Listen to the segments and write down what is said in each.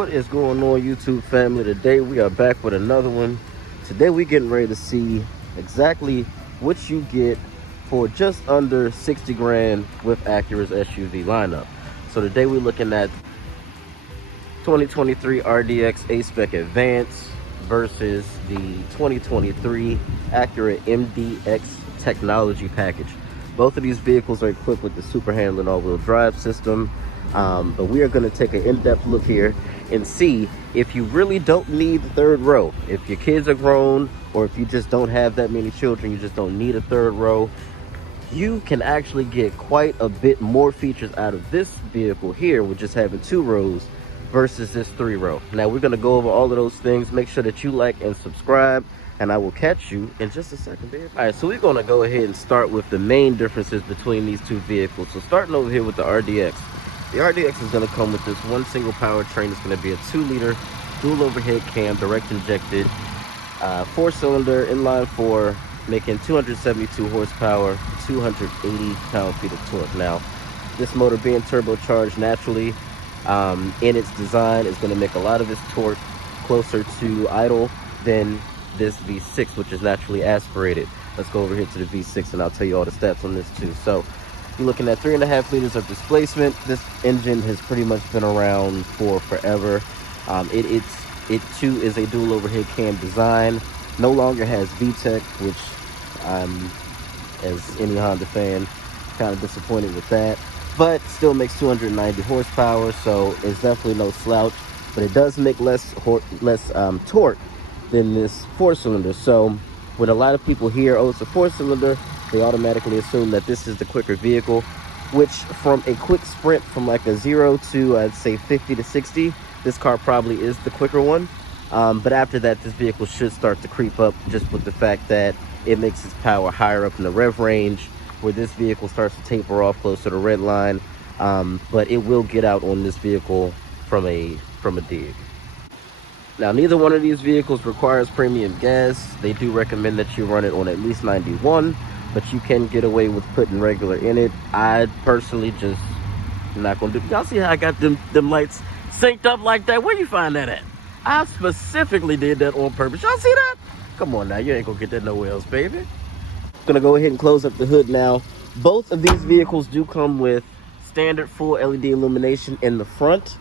What is going on, YouTube family? Today we are back with another one. Today we getting ready to see exactly what you get for just under 60 grand with Acura's SUV lineup. So today we're looking at 2023 RDX A-Spec Advance versus the 2023 Acura MDX Technology Package. Both of these vehicles are equipped with the super handling all-wheel drive system, but we are going to take an in-depth look here and see if you really don't need the third row. If your kids are grown, or if you just don't have that many children, you just don't need a third row, you can actually get quite a bit more features out of this vehicle here with just having 2 rows versus this 3 row. Now we're going to go over all of those things. Make sure that you like and subscribe, and I will catch you in just a second, baby. All right, so we're going to go ahead and start with the main differences between these two vehicles. So starting over here with the RDX. The RDX is going to come with this one single powertrain. It's going to be a 2-liter dual overhead cam, direct injected, 4-cylinder inline 4, making 272 horsepower, 280 pound-feet of torque. Now, this motor being turbocharged naturally in its design is going to make a lot of its torque closer to idle than this V6, which is naturally aspirated. Let's go over here to the V6 and I'll tell you all the stats on this too. So you're looking at 3.5 liters of displacement. This engine has pretty much been around for forever. It too is a dual overhead cam design. No longer has VTEC, which I'm, as any Honda fan, kind of disappointed with that. But still makes 290 horsepower, so it's definitely no slouch. But it does make less torque than this 4-cylinder. So when a lot of people hear, oh, it's a 4-cylinder, they automatically assume that this is the quicker vehicle, which from a quick sprint from like a 0 to I'd say 50 to 60, this car probably is the quicker one. But after that, this vehicle should start to creep up, just with the fact that it makes its power higher up in the rev range, where this vehicle starts to taper off close to the red line. But it will get out on this vehicle from a dig. Now, neither one of these vehicles requires premium gas. They do recommend that you run it on at least 91, but you can get away with putting regular in it. I personally just not gonna do. Y'all see how I got them lights synced up like that? Where you find that at? I specifically did that on purpose. Y'all see that? Come on now, you ain't gonna get that nowhere else, baby. Gonna go ahead and close up the hood now. Both of these vehicles do come with standard full LED illumination in the front.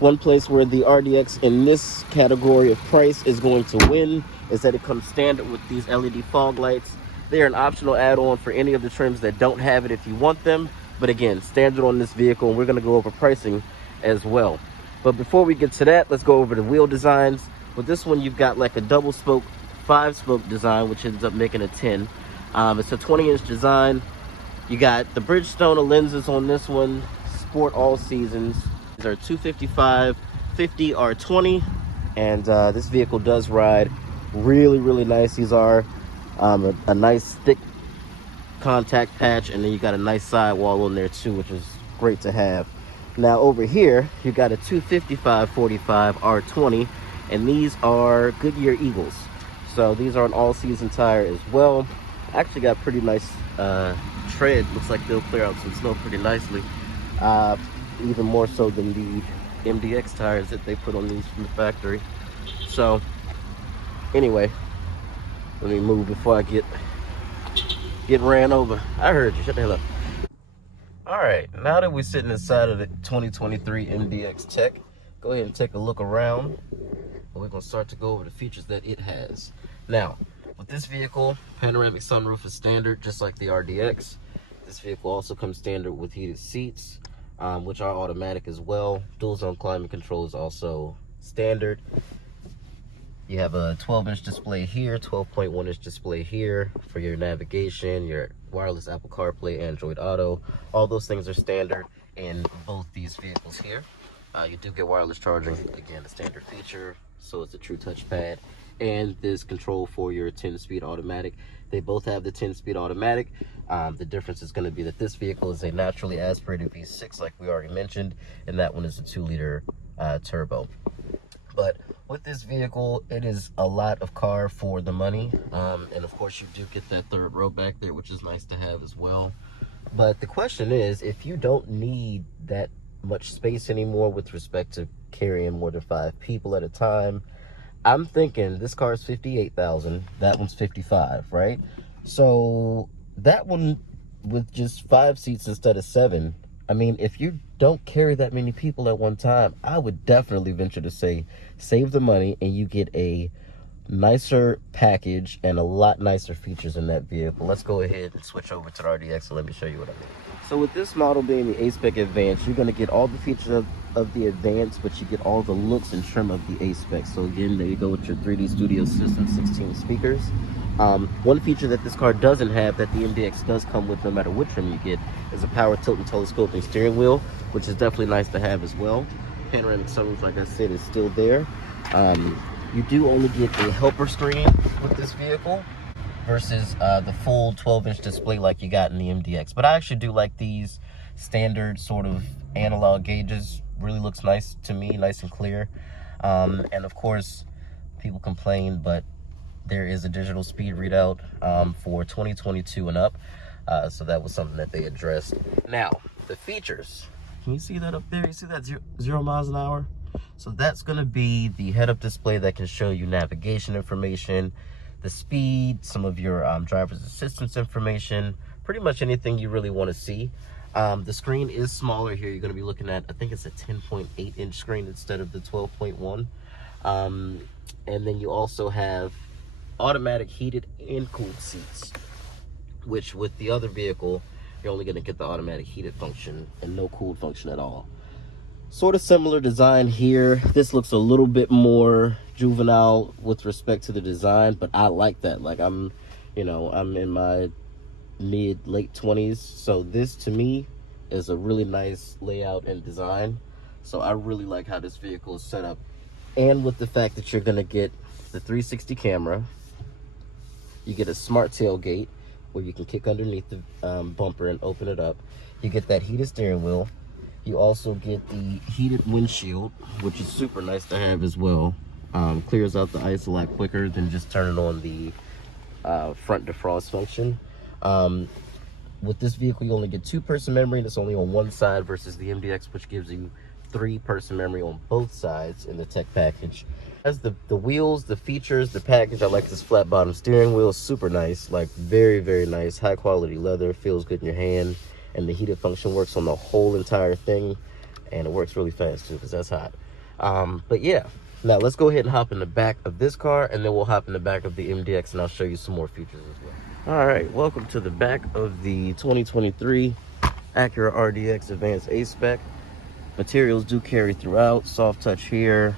One place where the RDX in this category of price is going to win is that it comes standard with these LED fog lights. They are an optional add-on for any of the trims that don't have it if you want them. But again, standard on this vehicle, and we're going to go over pricing as well. But before we get to that, let's go over the wheel designs. With this one, you've got like a double spoke, 5-spoke design, which ends up making a 10. It's a 20-inch design. You got the Bridgestone lenses on this one, sport all seasons. These are 255 50 R20, and this vehicle does ride really, really nice. These are a nice thick contact patch, and then you got a nice sidewall on there too, which is great to have. Now over here, you got a 255 45 R20, and these are Goodyear Eagles. So these are an all-season tire as well. Actually got pretty nice tread. Looks like they'll clear out some snow pretty nicely. Even more so than the MDX tires that they put on these from the factory. So anyway, let me move before I get ran over. I heard you. Shut the hell up. All right, now that we're sitting inside of the 2023 MDX Tech, go ahead and take a look around. We're gonna start to go over the features that it has. Now, with this vehicle, panoramic sunroof is standard, just like the RDX. This vehicle also comes standard with heated seats, which are automatic as well. Dual zone climate control is also standard. You have a 12-inch display here, 12.1-inch display here for your navigation, your wireless Apple CarPlay, Android Auto. All those things are standard in both these vehicles here. You do get wireless charging, again, a standard feature. So it's a true touchpad, and this control for your 10-speed automatic. They both have the 10-speed automatic. The difference is going to be that this vehicle is a naturally aspirated V6, like we already mentioned, and that one is a 2-liter turbo. But with this vehicle, it is a lot of car for the money, and of course you do get that third row back there, which is nice to have as well. But the question is, if you don't need that much space anymore with respect to carrying more than 5 people at a time. I'm thinking this car is 58,000, that one's 55, right? So that one with just 5 seats instead of 7, I mean, if you don't carry that many people at one time, I would definitely venture to say save the money and you get a nicer package and a lot nicer features in that vehicle. Let's go ahead and switch over to the RDX and let me show you what I mean. So with this model being the A-Spec Advance, you're going to get all the features of the Advance, but you get all the looks and trim of the A-Spec. So again, there you go with your 3D Studio system, 16 speakers. One feature that this car doesn't have that the MDX does come with no matter what trim you get is a power tilt and telescoping steering wheel, which is definitely nice to have as well. Panoramic sunroof, like I said, is still there. You do only get a helper screen with this vehicle versus the full 12-inch display like you got in the MDX. But I actually do like these standard sort of analog gauges. Really looks nice to me, nice and clear. And of course, people complain, but there is a digital speed readout for 2022 and up. So that was something that they addressed. Now, the features. Can you see that up there? You see that 0 miles an hour? So that's going to be the head-up display that can show you navigation information, the speed, some of your driver's assistance information, pretty much anything you really want to see. The screen is smaller here. You're going to be looking at, I think it's a 10.8-inch screen instead of the 12.1. And then you also have automatic heated and cooled seats, which with the other vehicle, you're only going to get the automatic heated function and no cooled function at all. Sort of similar design here. This looks a little bit more juvenile with respect to the design, but I like that. Like I'm in my late 20s, so this to me is a really nice layout and design. So I really like how this vehicle is set up, and with the fact that you're gonna get the 360 camera, you get a smart tailgate where you can kick underneath the bumper and open it up. You get that heated steering wheel. You also get the heated windshield, which is super nice to have as well. Clears out the ice a lot quicker than just turning on the front defrost function. With this vehicle, you only get 2-person memory, and it's only on one side versus the MDX, which gives you 3-person memory on both sides in the tech package. As the wheels, the features, the package, I like this flat bottom steering wheel. Super nice, like very, very nice. High quality leather, feels good in your hand. And the heated function works on the whole entire thing, and it works really fast too because that's hot. But yeah, now let's go ahead and hop in the back of this car, and then we'll hop in the back of the MDX and I'll show you some more features as well. All right, welcome to the back of the 2023 Acura RDX Advanced A-Spec. Materials do carry throughout. Soft touch here,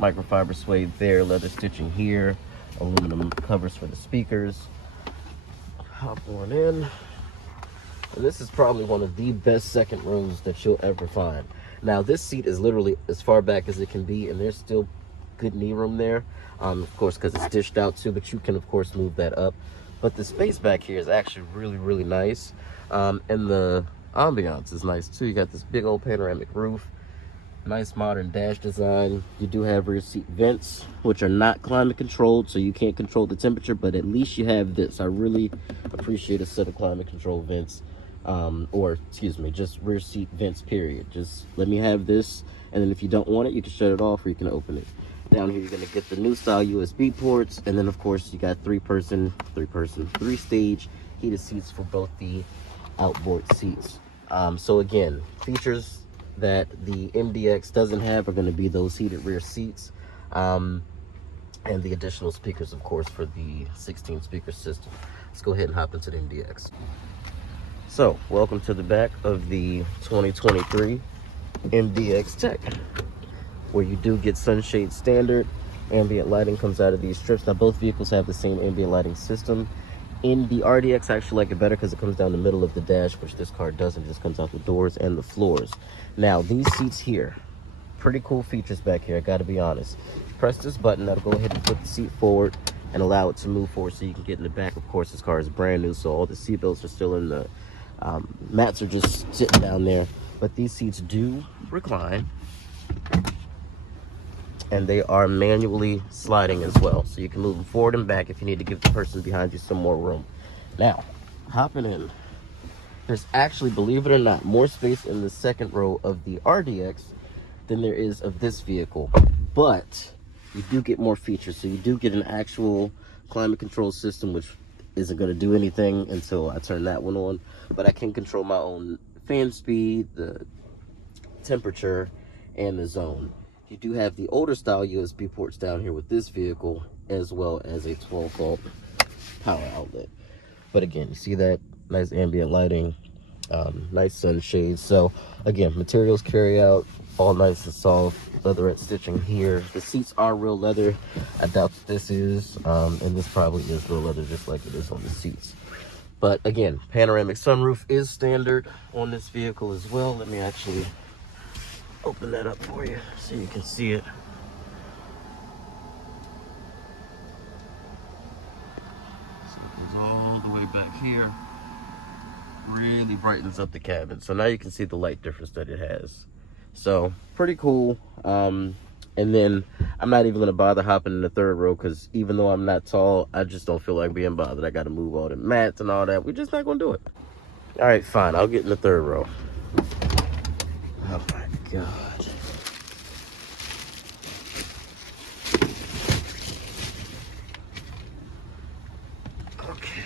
microfiber suede there, leather stitching here, aluminum covers for the speakers. Hop on in. And this is probably one of the best second rows that you'll ever find. Now, this seat is literally as far back as it can be, and there's still good knee room there. Of course, because it's dished out too, but you can, of course, move that up. But the space back here is actually really, really nice. And the ambiance is nice too. You got this big old panoramic roof, nice modern dash design. You do have rear seat vents, which are not climate controlled, so you can't control the temperature, but at least you have this. I really appreciate a set of climate control vents. Or excuse me, just rear seat vents, period. Just let me have this, and then if you don't want it, you can shut it off or you can open it. Down here, you're gonna get the new style USB ports, and then of course you got 3-stage heated seats for both the outboard seats. So again, features that the MDX doesn't have are gonna be those heated rear seats, and the additional speakers, of course, for the 16 speaker system. Let's go ahead and hop into the MDX. So, welcome to the back of the 2023 MDX Tech, where you do get sunshade standard. Ambient lighting comes out of these strips. Now, both vehicles have the same ambient lighting system. In the RDX, I actually like it better because it comes down the middle of the dash, which this car doesn't. It just comes out the doors and the floors. Now, these seats here, pretty cool features back here, I gotta be honest. Press this button, that'll go ahead and put the seat forward and allow it to move forward so you can get in the back. Of course, this car is brand new, so all the seat belts are still in the mats are just sitting down there, but these seats do recline, and they are manually sliding as well, so you can move them forward and back if you need to give the person behind you some more room. Now, hopping in, there's actually, believe it or not, more space in the second row of the RDX than there is of this vehicle, but you do get more features. So you do get an actual climate control system, which isn't going to do anything until I turn that one on, but I can control my own fan speed, the temperature, and the zone. You do have the older style USB ports down here with this vehicle, as well as a 12-volt power outlet. But again, you see that nice ambient lighting, nice sunshades. So again, materials carry out, all nice and soft, leatherette stitching here. The seats are real leather. I doubt that this is, and this probably is real leather, just like it is on the seats. But again, panoramic sunroof is standard on this vehicle as well. Let me actually open that up for you so you can see it. So it goes all the way back here. Really brightens up the cabin. So now you can see the light difference that it has. So pretty cool. And then I'm not even gonna bother hopping in the third row, because even though I'm not tall, I just don't feel like being bothered. I gotta move all the mats and all that. We're just not gonna do it. All right, fine, I'll get in the third row. Oh my God. Okay.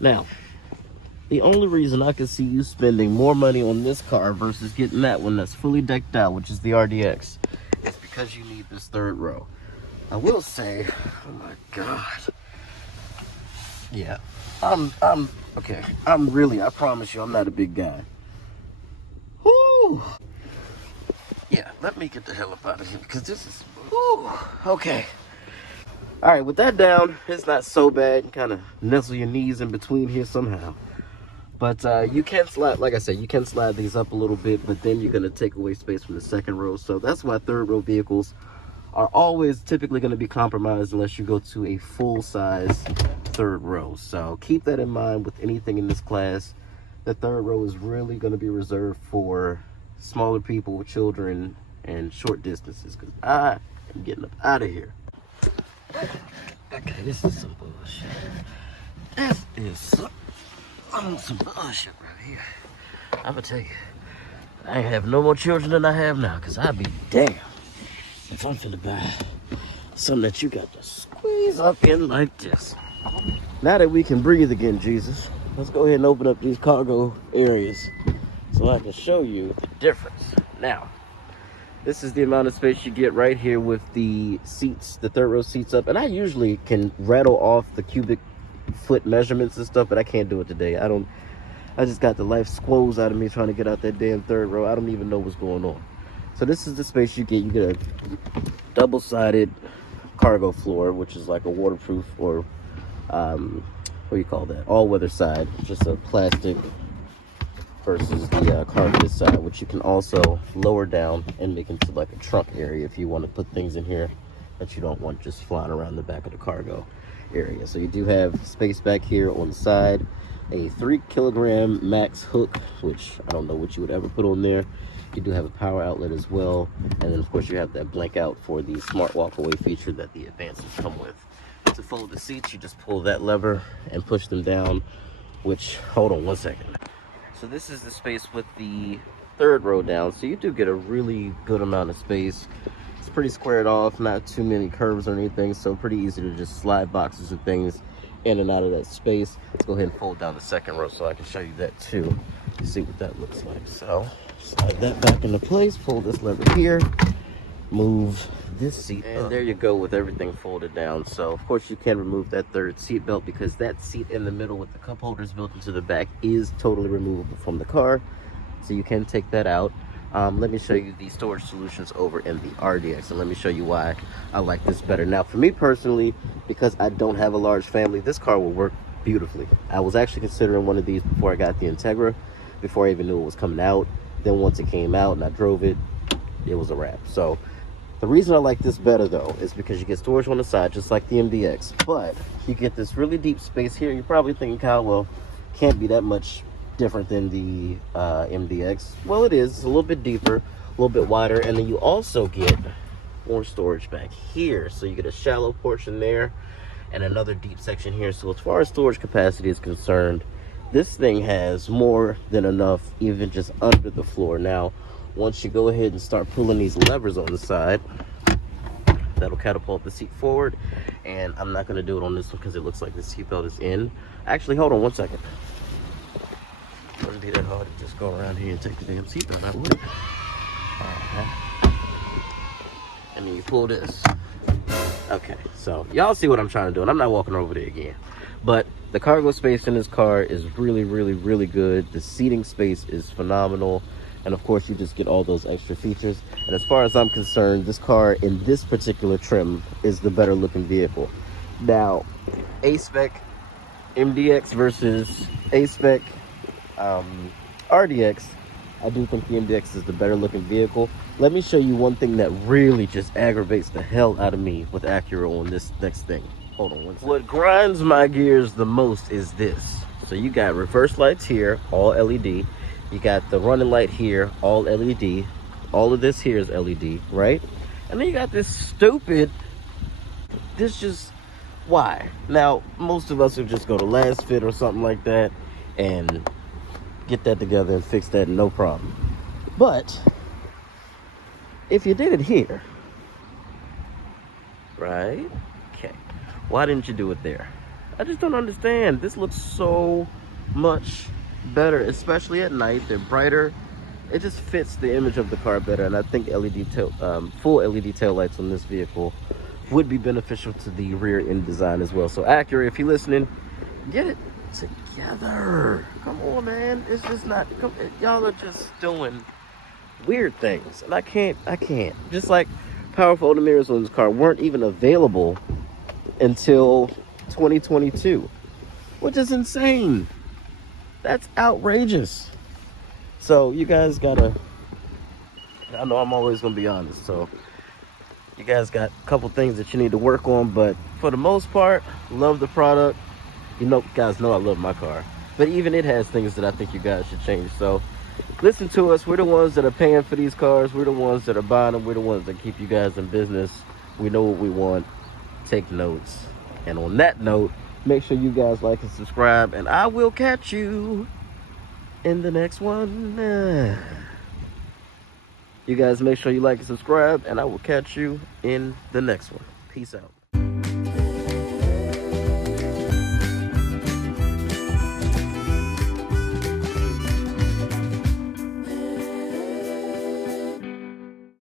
Now, the only reason I can see you spending more money on this car versus getting that one that's fully decked out, which is the RDX, is because you need this third row. I will say, oh my God. Yeah, okay. I promise you, I'm not a big guy. Woo! Yeah, let me get the hell up out of here, because this is, woo, okay. All right, with that down, it's not so bad. You kind of nestle your knees in between here somehow. But you can slide, like I said, you can slide these up a little bit, but then you're going to take away space from the second row. So that's why third row vehicles are always typically going to be compromised unless you go to a full-size third row. So keep that in mind with anything in this class. The third row is really going to be reserved for smaller people, children, and short distances, because I am getting up out of here. Okay, this is some bullshit. This is some bullshit right here. I'm gonna tell you, I ain't have no more children than I have now, because I'd be damned if I'm finna buy something that you got to squeeze up in like this. Now that we can breathe again, Jesus, let's go ahead and open up these cargo areas so I can show you the difference. Now, this is the amount of space you get right here with the seats, the third row seats up. And I usually can rattle off the cubic foot measurements and stuff, but I can't do it today. I just got the life squoze out of me trying to get out that damn third row. I don't even know what's going on. So this is the space you get. You get a double-sided cargo floor, which is like a waterproof, or what do you call that? All-weather side, just a plastic versus the carpeted side, which you can also lower down and make into like a trunk area if you want to put things in here that you don't want just flying around the back of the cargo area. So you do have space back here on the side, a 3-kilogram max hook, which I don't know what you would ever put on there. You do have a power outlet as well, and then of course you have that blank out for the smart walkaway feature that the Advances come with. To fold the seats, you just pull that lever and push them down, which, hold on one second. So this is the space with the third row down, so you do get a really good amount of space. It's pretty squared off, not too many curves or anything, so pretty easy to just slide boxes and things in and out of that space. Let's go ahead and fold down the second row so I can show you that too. You see what that looks like. So slide that back into place, pull this lever here, move this seat up. And there you go with everything folded down. So of course you can remove that third seat belt, because that seat in the middle with the cup holders built into the back is totally removable from the car, so you can take that out. Let me show you the storage solutions over in the RDX, and let me show you why I like this better. Now for me personally, because I don't have a large family, this car will work beautifully. I was actually considering one of these before I got the Integra, before I even knew it was coming out. Then once it came out and I drove it, it was a wrap. So the reason I like this better though is because you get storage on the side just like the MDX, but you get this really deep space here. You're probably thinking, Kyle, well, can't be that much different than the MDX. Well, it is. It's a little bit deeper, a little bit wider, and then you also get more storage back here. So you get a shallow portion there and another deep section here. So as far as storage capacity is concerned, This thing has more than enough even just under the floor. Now, once you go ahead and start pulling these levers on the side, that'll catapult the seat forward. And I'm not going to do it on this one because it looks like the seatbelt is in. Actually, hold on one second. It wouldn't be that hard to just go around here and take the damn seatbelt out, would it? And then you pull this. Okay, so y'all see what I'm trying to do, and I'm not walking over there again. But the cargo space in this car is really, really, really good. The seating space is phenomenal. And of course, you just get all those extra features. And as far as I'm concerned, this car in this particular trim is the better looking vehicle. Now, A-Spec MDX versus A-Spec RDX, I do think the MDX is the better looking vehicle. Let me show you one thing that really just aggravates the hell out of me with Acura on this next thing. Hold on one second. What grinds my gears the most is this. So you got reverse lights here, all LED. You got the running light here, all LED. All of this here is LED, right? And then you got this stupid, why? Now, most of us would just go to Last Fit or something like that and get that together and fix that, no problem. But if you did it here, right? Okay. Why didn't you do it there? I just don't understand. This looks so much better, especially at night. They're brighter. It just fits the image of the car better, and I think full LED tail lights on this vehicle would be beneficial to the rear end design as well. So Acura, if you're listening, get it together. Come on, man. It's just not, y'all are just doing weird things, and I can't. Just like power folding mirrors on this car weren't even available until 2022, which is insane. That's outrageous. So you guys gotta, I know I'm always gonna be honest, so you guys got a couple things that you need to work on, but for the most part, love the product. You know, guys know I love my car, but even it has things that I think you guys should change. So listen to us. We're the ones that are paying for these cars. We're the ones that are buying them. We're the ones that keep you guys in business. We know what we want. Take notes. And on that note, make sure you guys like and subscribe, and I will catch you in the next one. You guys make sure you like and subscribe, and I will catch you in the next one. Peace out.